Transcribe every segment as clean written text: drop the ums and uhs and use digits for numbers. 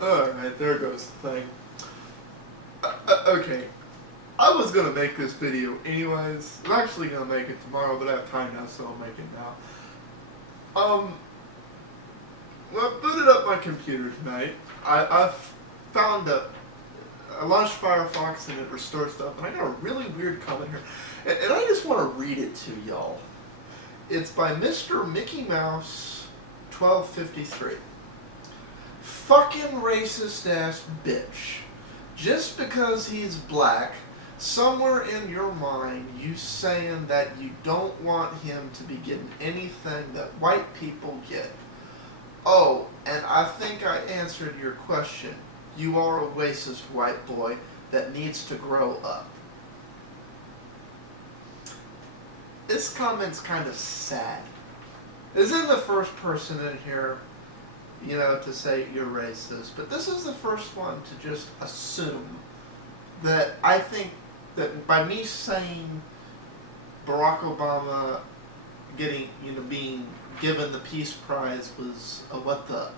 Alright, there goes the thing. Okay, I was gonna make this video anyways. I'm actually gonna make it tomorrow, but I have time now, so I'll make it now. Well, I booted up my computer tonight. I found I launched Firefox and it restored stuff, and I got a really weird comment here. And I just want to read it to y'all. It's by Mr. Mickey Mouse 1253. Fucking racist ass bitch. Just because he's black, somewhere in your mind you saying that you don't want him to be getting anything that white people get. Oh, and I think I answered your question. You are a racist white boy that needs to grow up. This comment's kind of sad. Isn't the first person in here, to say you're racist, but this is the first one to just assume that I think that by me saying Barack Obama being given the Peace Prize was a what the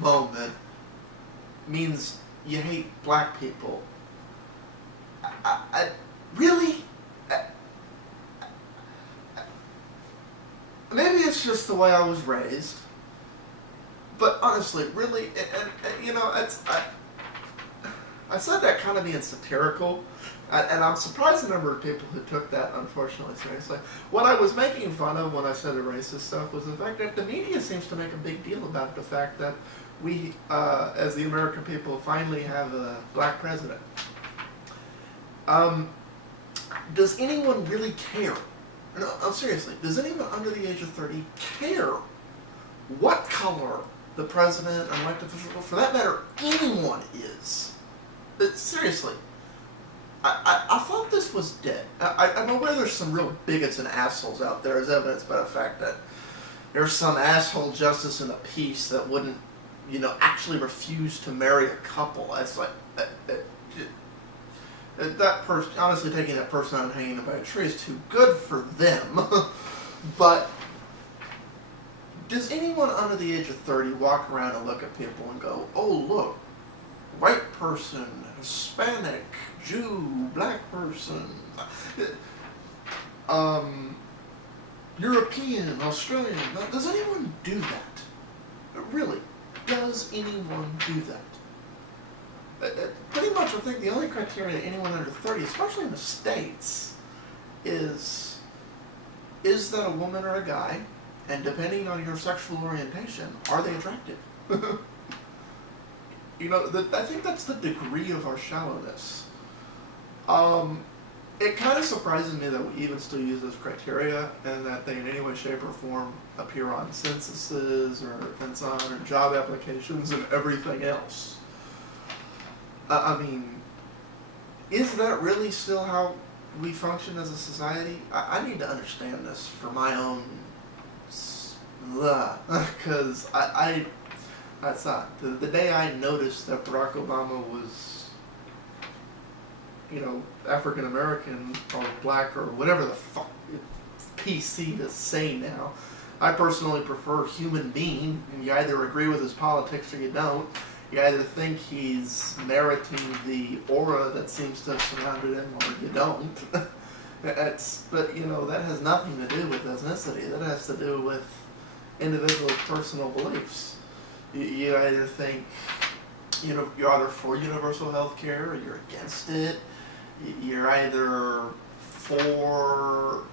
moment means you hate black people. I really? Maybe it's just the way I was raised, but honestly, really, and I said that kind of being satirical, and I'm surprised the number of people who took that, unfortunately, seriously. What I was making fun of when I said the racist stuff was the fact that the media seems to make a big deal about the fact that we, as the American people, finally have a black president. Does anyone really care? No, seriously, does anyone under the age of 30 care what color the president and elected official, for that matter, anyone is? Seriously, I thought this was dead. I'm aware there's some real bigots and assholes out there, as evidenced by the fact that there's some asshole justice in the peace that wouldn't, actually refuse to marry a couple. That's like, that person, honestly, taking that person out and hanging them by a tree is too good for them. But does anyone under the age of 30 walk around and look at people and go, oh, look, white person, Hispanic, Jew, black person, European, Australian? Does anyone do that? Really, does anyone do that? Pretty much, I think the only criteria anyone under 30, especially in the States, is that a woman or a guy, and depending on your sexual orientation, are they attractive? I think that's the degree of our shallowness. It kind of surprises me that we even still use those criteria, and that they in any way, shape, or form appear on censuses, or job applications, and everything else. Is that really still how we function as a society? I need to understand this for my own, because that's not, the day I noticed that Barack Obama was, African American, or black, or whatever the fuck it's PC to say now. I personally prefer human being, and you either agree with his politics or you don't. You either think he's meriting the aura that seems to have surrounded him, or you don't. But that has nothing to do with ethnicity. That has to do with individuals' personal beliefs. You either think, you're either for universal health care or you're against it. You're either for,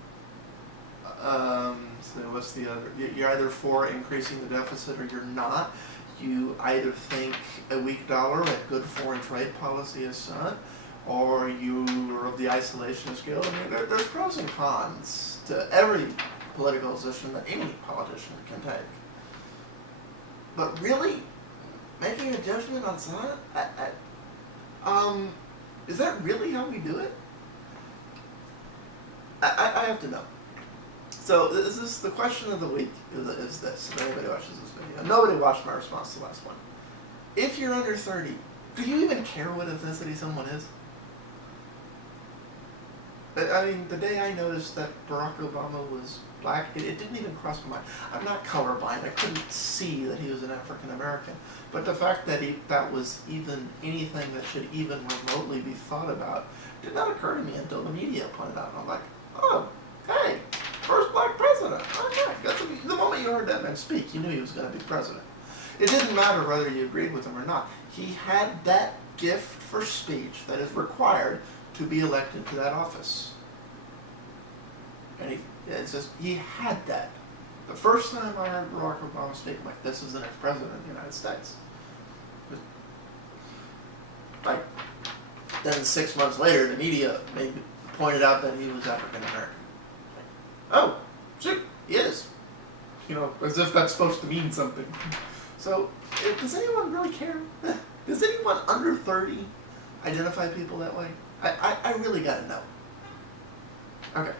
what's the other? You're either for increasing the deficit or you're not. You either think a weak dollar, a good foreign trade policy is such, or you are of the isolationist guild. There's pros and cons to every political position that any politician can take. But really, making a judgment on something, is that really how we do it? I have to know. So this is the question of the week is this. If anybody watches this video, nobody watched my response to the last one. If you're under 30, do you even care what ethnicity someone is? The day I noticed that Barack Obama was black. It didn't even cross my mind. I'm not colorblind. I couldn't see that he was an African American. But the fact that that was even anything that should even remotely be thought about did not occur to me until the media pointed out. And I'm like, oh, hey, first black president. Okay, the moment you heard that man speak, you knew he was going to be president. It didn't matter whether you agreed with him or not. He had that gift for speech that is required to be elected to that office. And he had that. The first time I heard Barack Obama speak, I'm like, this is the next president of the United States. Like, then 6 months later, the media pointed out that he was African American. Like, oh, shoot, he is. You know, as if that's supposed to mean something. So, does anyone really care? Does anyone under 30 identify people that way? I really gotta know. Okay.